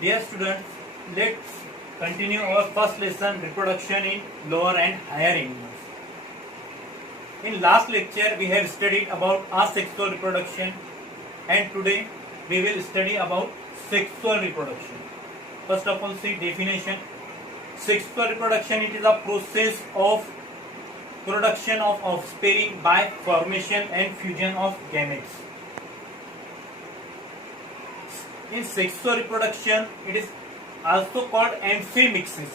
Dear students, let's continue our first lesson, reproduction in lower and higher animals. In last lecture we have studied about asexual reproduction, and today we will study about sexual reproduction. First of all, see definition. Sexual reproduction, it is a process of production of offspring by formation and fusion of gametes. In sexual reproduction, it is also called amphimixis.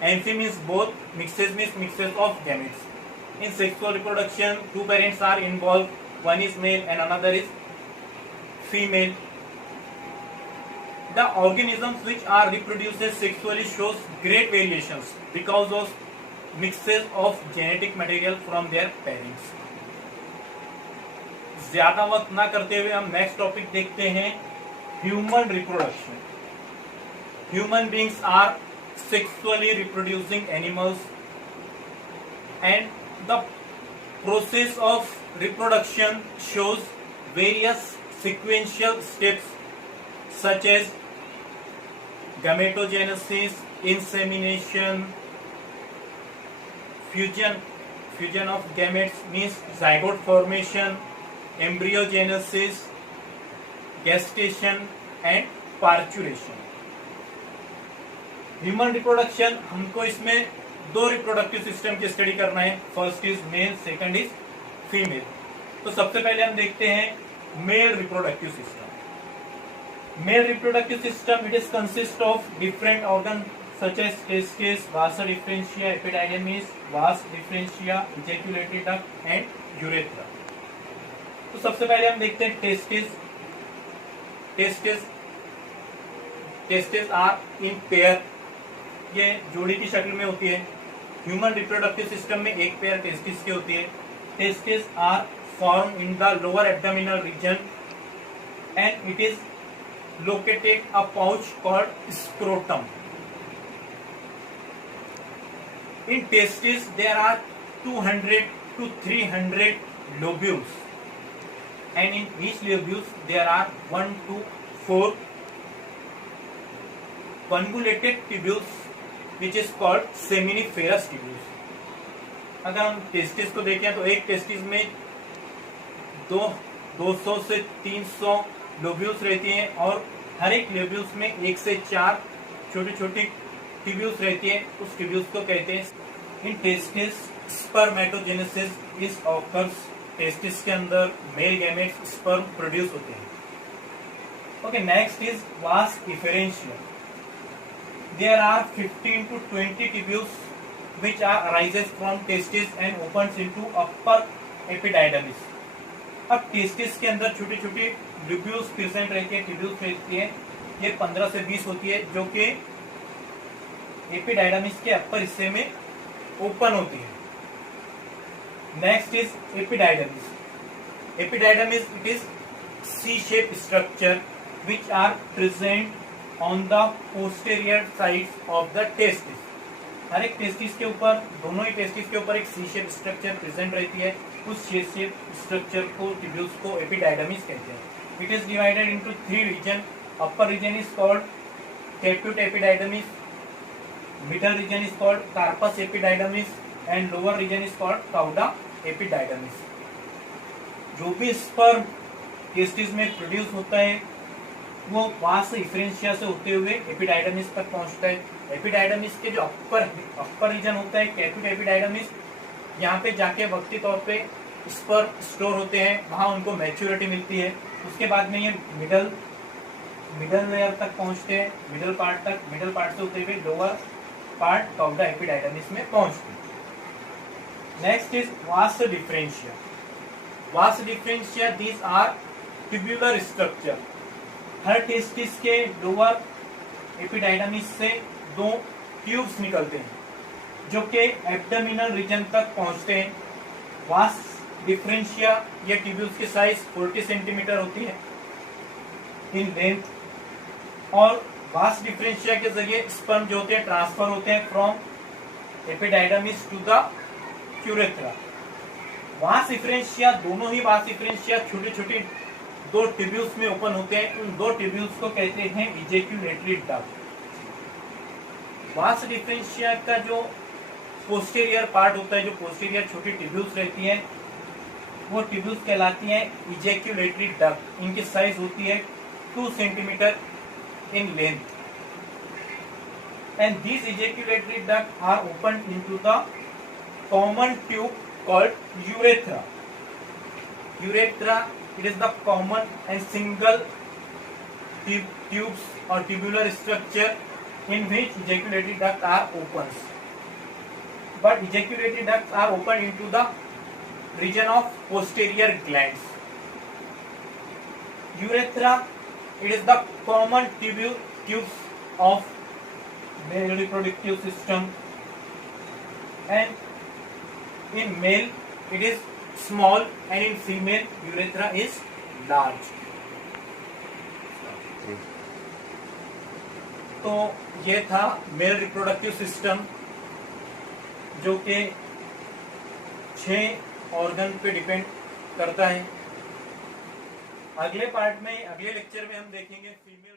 Amphi means both, mixes means mixes of gametes. In sexual reproduction, two parents are involved. One is male and another is female. The organisms which are reproduced sexually shows great variations because of mixes of genetic material from their parents. ज्यादा वक्त ना करते हुए हम next topic देखते हैं, human reproduction. Human beings are sexually reproducing animals, and the process of reproduction shows various sequential steps such as gametogenesis, insemination, fusion of gametes means zygote formation, embryogenesis, gestation and parturition. Human reproduction, हमको इसमें दो reproductive system की study करना है. First is male, second is female. तो सबसे पहले हम देखते हैं male reproductive system. Male reproductive system, it is consist of different organ such as testis, vas deferentia, epididymis, vas deferentia, ejaculatory duct and urethra. तो सबसे पहले हम देखते हैं testis. Testis are in pair, ये जोड़ी की शक्ल में होती है. ह्यूमन रिप्रोडक्टिव सिस्टम में एक पेयर टेस्टिस की होती है. Testis are form in the lower abdominal region and it is located a pouch called scrotum. In testes there are 200 to 300 lobules, and in each lobules there are 1 to 4 convoluted tubules which is called seminiferous tubules. अगर हम testis को देखें तो एक testis में 200 से 300 lobules रहती हैं, और हर एक लोब्यूल्स में 1 से 4 छोटी छोटी ट्यूब्यूल्स रहती हैं. उस ट्यूब्यूल्स को कहते हैं. In testis spermatogenesis is occurs. Testis के अंदर मेल गैमेट्स स्पर्म प्रोड्यूस होते हैं. Okay, next is vas deferentia. There are 15 to 20 tubules which are arises from testis and opens into upper epididymis. अब टेस्टिस के अंदर छोटी छोटी ट्यूब्यूल्स प्रेजेंट रहती है, ट्यूब्यूल्स रहती है. ये 15 से 20 होती है जो कि एपिडाइडमिस के अपर हिस्से में ओपन होती है. Next is epididymis. Epididymis, it is C shape structure which are present on the posterior sides of the testis. हर एक टेस्टिस के ऊपर, दोनों ही टेस्टिस के ऊपर एक सी शेप स्ट्रक्चर प्रेजेंट रहती है. उस सी शेप स्ट्रक्चर को, ट्यूब्यूल्स को एपिडाइडमिस कहते हैं. It is divided into 3 regions. Upper region is called caput epididymis, middle region is called carpus epididymis, and lower region is called cauda epididymis. जो भी sperm testis में प्रोड्यूस होता है वो वास डिफरेंशिया से होते हुए एपिडाइडमिस तक पहुंचता है. एपिडाइडमिस के जो अपर रीजन होता है कैप्यूट एपिडाइडमिस, यहाँ पे जाके वक्ती तौर पे स्पर्म स्टोर होते हैं, वहां उनको मैच्योरिटी मिलती है. उसके बाद में ये मिडल लेयर तक पहुंचते हैं, मिडल पार्ट से होते हुए लोअर पार्ट कौडा एपिडाइडमिस में पहुंचते हैं. Next is vas deferentia. Vas deferentia, these are tubular structure. हर टेस्टिस के लोअर एपिडाइडमिस से 2 ट्यूब्स निकलते हैं जो कि एब्डोमिनल रीजन तक पहुंचते हैं. वास डिफरेंशिया, ये ट्यूब्यूल्स की साइज 40 सेंटीमीटर होती है इन लेंथ, और वास डिफरेंशिया के जरिए स्पर्म जो होते हैं ट्रांसफर होते हैं from epididymis to the urethra. Vas deferentia, दोनों ही वास डिफरेंशिया छोटी छोटी दो ट्यूब्यूल्स में ओपन होते हैं, उन दो ट्यूब्यूल्स को कहते हैं इजैक्यूलेटरी डक्ट। वास डिफरेंशिया का जो पोस्टीरियर पार्ट होता है, जो पोस्टीरियर छोटी ट्यूब्यूल्स रहती हैं, वो ट्यूब्यूल्स कहलाती हैं इजैक्यूलेटरी डक्ट। इनकी साइज होती है 2 centimetre in length, and these ejaculatory ducts are opened into the common tube called urethra. Urethra, it is the common and single tubes or tubular structure in which ejaculatory ducts are opened. But ejaculatory ducts are opened into the region of posterior glands. Urethra, it is the common tubes of male reproductive system, and in male it is small and in female urethra is large. तो ये था mail reproductive system, जो कि 6 organ पे depend करता है। अगले part में, अगले लेक्चर में हम देखेंगे फीमेल